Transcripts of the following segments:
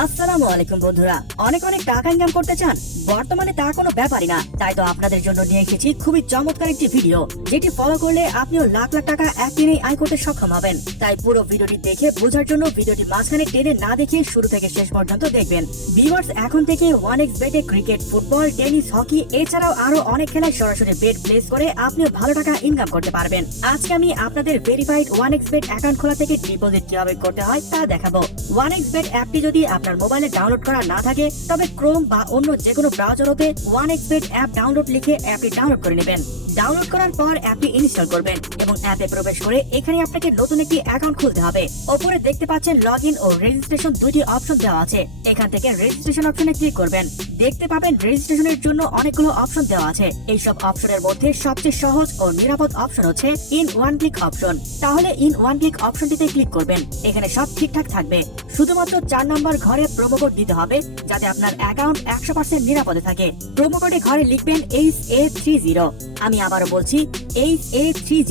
আসসালামু আলাইকুম বন্ধুরা, অনেক অনেক টাকা ইনকাম করতে চান? বর্তমানে তা কোনো ব্যাপারই না। তাই তো আপনাদের জন্য নিয়ে এসেছি খুবই চমৎকার একটি ভিডিও, যেটি ফলো করলে আপনিও লাখ লাখ টাকা একদিনেই আয় করতে সক্ষম হবেন। তাই পুরো ভিডিওটি দেখে বোঝার জন্য ভিডিওটি মাঝখানে টেনে না দেখে শুরু থেকে শেষ পর্যন্ত দেখবেন। ভিউয়ার্স, এখন থেকে 1xBet এ ক্রিকেট, ফুটবল, টেনিস, হকি এছাড়াও আরো অনেক খেলায় সরাসরি বেট প্লেস করে আপনিও ভালো টাকা ইনকাম করতে পারবেন। আজকে আমি আপনাদের ভেরিফাইড 1xBet অ্যাকাউন্ট খোলা থেকে ডিপোজিট কিভাবে করতে হয় তা দেখাবো। 1xBet অ্যাপটি যদি আপনার মোবাইলে ডাউনলোড করা না থাকে তবে ক্রোম বা অন্য যে কোনো ব্রাউজার হতে 1xBet অ্যাপ ডাউনলোড লিখে অ্যাপটি ডাউনলোড করে নেবেন। ডাউনলোড করার পর অ্যাপটি ইনস্টল করবেন এবং অ্যাপে প্রবেশ করে এখানে আপনাকে নতুন একটি অ্যাকাউন্ট খুলতে হবে। উপরে দেখতে পাচ্ছেন লগইন ও রেজিস্ট্রেশন দুইটি অপশন দেওয়া আছে। এখান থেকে রেজিস্ট্রেশন অপশনে ক্লিক করবেন। দেখতে পাবেন রেজিস্ট্রেশনের জন্য অনেকগুলো অপশন দেওয়া আছে। এইসব অপশনের মধ্যে সবচেয়ে সহজ ও নিরাপদ অপশন হচ্ছে ইন ওয়ান ক্লিক অপশন। তাহলে ইন ওয়ান ক্লিক অপশনটিতে ক্লিক করবেন। এখানে সব ঠিকঠাক থাকবে, শুধুমাত্র 4 নম্বর ঘরে প্রোমো কোড দিতে হবে যাতে আপনার অ্যাকাউন্ট 100% নিরাপদে থাকে। প্রোমো কোডে ঘরে লিখবেন HA30। আমি আবারও বলছি HA30।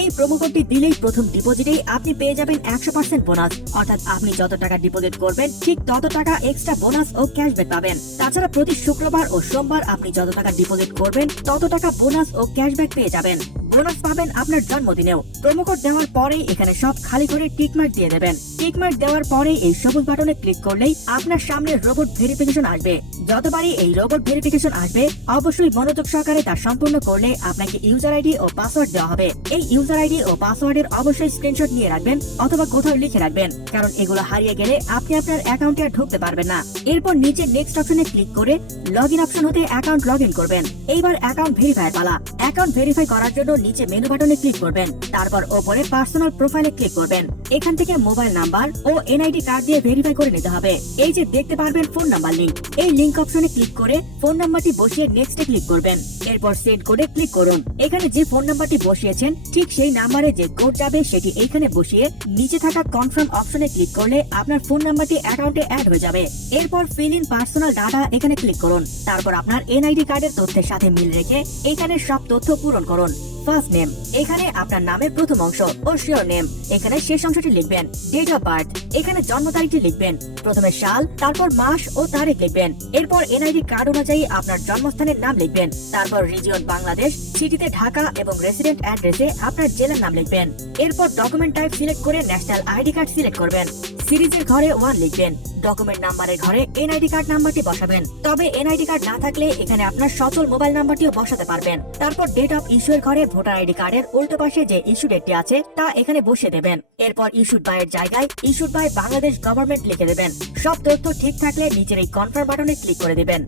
এই প্রোমো কোডটি দিলেই প্রথম ডিপোজিটেই আপনি পেয়ে যাবেন 100% বোনাস। অর্থাৎ আপনি যত টাকা ডিপোজিট করবেন ঠিক তত টাকা এক্সট্রা বোনাস ও ক্যাশব্যাক পাবেন। তাছাড়া প্রতি শুক্রবার ও সোমবার আপনি যত টাকা ডিপোজিট করবেন তত টাকা বোনাস ও ক্যাশব্যাক পেয়ে যাবেন। বোনাস পাবেন আপনার জন্মদিনেও। প্রোমো কোড দেওয়ার পরেই এখানে সব খালি করে টিক মার্ক দিয়ে দেবেন। টিক মার্ক দেওয়ার পরেই এই সবুজ বাটনে ক্লিক করলেই আপনার সামনে রোবট ভেরিফিকেশন আসবে। যতবারই এই রোবট ভেরিফিকেশন আসবে অবশ্যই মনোযোগ সহকারে তা সম্পূর্ণ করলে আপনাকে ইউজার আইডি ও পাসওয়ার্ড দেওয়া হবে। এই ইউজার আইডি ও পাসওয়ার্ডের অবশ্যই স্ক্রিনশট নিয়ে রাখবেন অথবা কোথাও লিখে রাখবেন, কারণ এগুলো হারিয়ে গেলে আপনি আপনার অ্যাকাউন্টে আর ঢুকতে পারবেন না। এরপর নিচে নেক্সট অপশনে ক্লিক করে লগইন অপশন হতে অ্যাকাউন্ট লগইন করবেন। এইবার অ্যাকাউন্ট ভেরিফাই পালা। অ্যাকাউন্ট ভেরিফাই করার জন্য নিচে মেনু বাটনে ক্লিক করবেন, তারপর উপরে পার্সোনাল প্রোফাইলে ক্লিক করবেন। এখান থেকে মোবাইল নাম্বার ও এনআইডি কার্ড দিয়ে ভেরিফাই করে নিতে হবে। এই যে দেখতে পারবেন ফোন নাম্বার লিংক, এই লিংক অপশনে ক্লিক করে ফোন নাম্বারটি বসিয়ে নেক্সটে ক্লিক করবেন। এরপর সেন্ড কোডে ক্লিক করুন। এখানে যে ফোন নাম্বারটি বসিয়েছেন ঠিক সেই নাম্বারে যে কোড যাবে সেটি এইখানে বসিয়ে নিচে থাকা কনফার্ম অপশনে ক্লিক করলে আপনার ফোন নাম্বারটি অ্যাকাউন্টে অ্যাড হয়ে যাবে। এরপর ফিল ইন পার্সোনাল ডাটা এখানে ক্লিক করুন। তারপর আপনার এনআইডি কার্ডের তথ্যের সাথে মিল রেখে এখানে সব তথ্য পূরণ করুন। ফার্স্ট নেম, এখানে আপনার নামের প্রথম অংশ ও শিওর নেম, এখানে শেষ অংশটি লিখবেন। ডেট অফ বার্থ, এখানে জন্ম তারিখটি লিখবেন। প্রথমে সাল, তারপর মাস ও তারিখ লিখবেন। এরপর এনআইডি কার্ড অনুযায়ী আপনার জন্মস্থানের নাম লিখবেন। তারপর রিজিয়ন বাংলাদেশ, সিটিতে ঢাকা এবং রেসিডেন্ট অ্যাড্রেসে আপনার জেলার নাম লিখবেন। এরপর ডকুমেন্ট টাইপ সিলেক্ট করে ন্যাশনাল আইডি কার্ড সিলেক্ট করবেন। সিরিজের ঘরে 1 লিখবেন। ডকুমেন্ট নাম্বারের ঘরে এনআইডি কার্ড নাম্বারটি বসাবেন। তবে এনআইডি কার্ড না থাকলে এখানে আপনার সচল মোবাইল নাম্বারটিও বসাতে পারবেন। তারপর ডেট অফ ইস্যু এর ঘরে ভোটার আইডি কার্ডের উল্টো পাশে যে ইস্যু ডেটটি আছে তা এখানে বসিয়ে দেবেন। এরপর ইস্যুড বাই এর জায়গায় ইস্যুড বাই বাংলাদেশ গভর্নমেন্ট লিখে দেবেন। সব তথ্য ঠিক থাকলে নিচের এই কনফার্ম বাটনে ক্লিক করে দেবেন।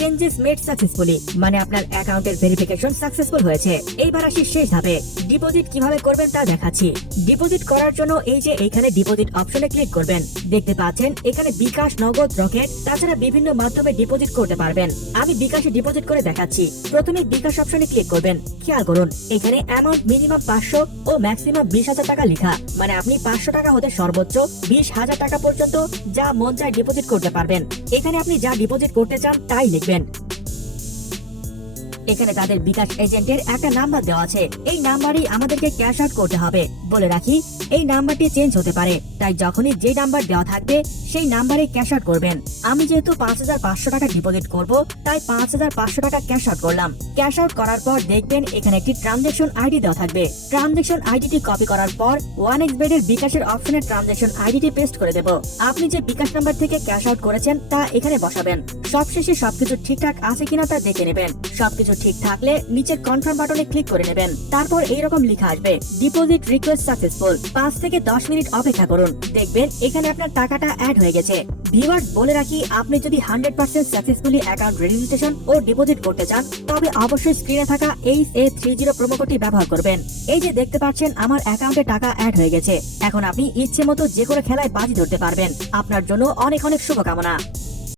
চেঞ্জেস মেড সাকসেসফুলি, মানে আপনার অ্যাকাউন্টের ভেরিফিকেশন সাকসেসফুল হয়েছে। এইবার আসি শেষ ধাপে, ডিপোজিট কিভাবে করবেন তা দেখাচ্ছি। ডিপোজিট করার জন্য এই যে এখানে ডিপোজিট অপশনে ক্লিক করবেন। দেখতে পাচ্ছেন এখানে বিকাশ, নগদ, রকেট তাছাড়া বিভিন্ন মাধ্যমে ডিপোজিট করতে পারবেন। আমি বিকাশে ডিপোজিট করে দেখাচ্ছি। প্রথমে বিকাশ অপশনে ক্লিক করবেন। খেয়াল করুন এখানে অ্যামাউন্ট মিনিমাম 500 ও ম্যাক্সিমাম 20,000 টাকা লেখা, মানে আপনি 500 টাকা হতে সর্বোচ্চ 20,000 টাকা পর্যন্ত যা মন চায় ডিপোজিট করতে পারবেন। এখানে আপনি যা ডিপোজিট করতে চান তাই লিখবেন। এখানে তাদের বিকাশ এজেন্টের একটা নাম্বার দেওয়া আছে। এই নাম্বারই আমাদেরকে ক্যাশ আউট করতে হবে। বলে রাখি এই নাম্বারটি চেঞ্জ হতে পারে, তাই যখনই যে নাম্বার দেওয়া থাকবে সেই নাম্বারে ক্যাশ আউট করবেন। আমি যেহেতু 5,500 টাকা ডিপোজিট করব তাই 5,500 টাকা ক্যাশ আউট করলাম। ক্যাশ আউট করার পর দেখবেন এখানে একটি ট্রানজাকশন আইডি দেওয়া থাকবে। ট্রানজাকশন আইডিটি কপি করার পর 1xBet এর বিকাশের অপশনে ট্রানজাকশন আইডিটি পেস্ট করে দেব। আপনি যে বিকাশ নাম্বার থেকে ক্যাশ আউট করেছেন তা এখানে বসাবেন। সবশেষে সবকিছু ঠিকঠাক আছে কিনা তা দেখে নেবেন। সবকিছু ঠিক থাকলে নিচের কনফার্ম বাটনে ক্লিক করে নেবেন। তারপর এইরকম লেখা আসবে ডিপোজিট রিকোয়েস্ট সাকসেসফুল। 5 থেকে 10 মিনিট অপেক্ষা করুন, দেখবেন এখানে আপনার টাকাটা অ্যাড হয়ে গেছে। ভিউয়ার্স, বলে রাখি আপনি যদি 100% সাকসেসফুলি অ্যাকাউন্ট রেজিস্ট্রেশন ও ডিপোজিট করতে চান তবে অবশ্যই স্ক্রিনে থাকা HA30 প্রোমো কোডটি ব্যবহার করবেন। এই যে দেখতে পাচ্ছেন আমার অ্যাকাউন্টে টাকা অ্যাড হয়ে গেছে। এখন আপনি ইচ্ছে মতো যে কোনো খেলায় বাজি ধরতে পারবেন। আপনার জন্য অনেক অনেক শুভকামনা।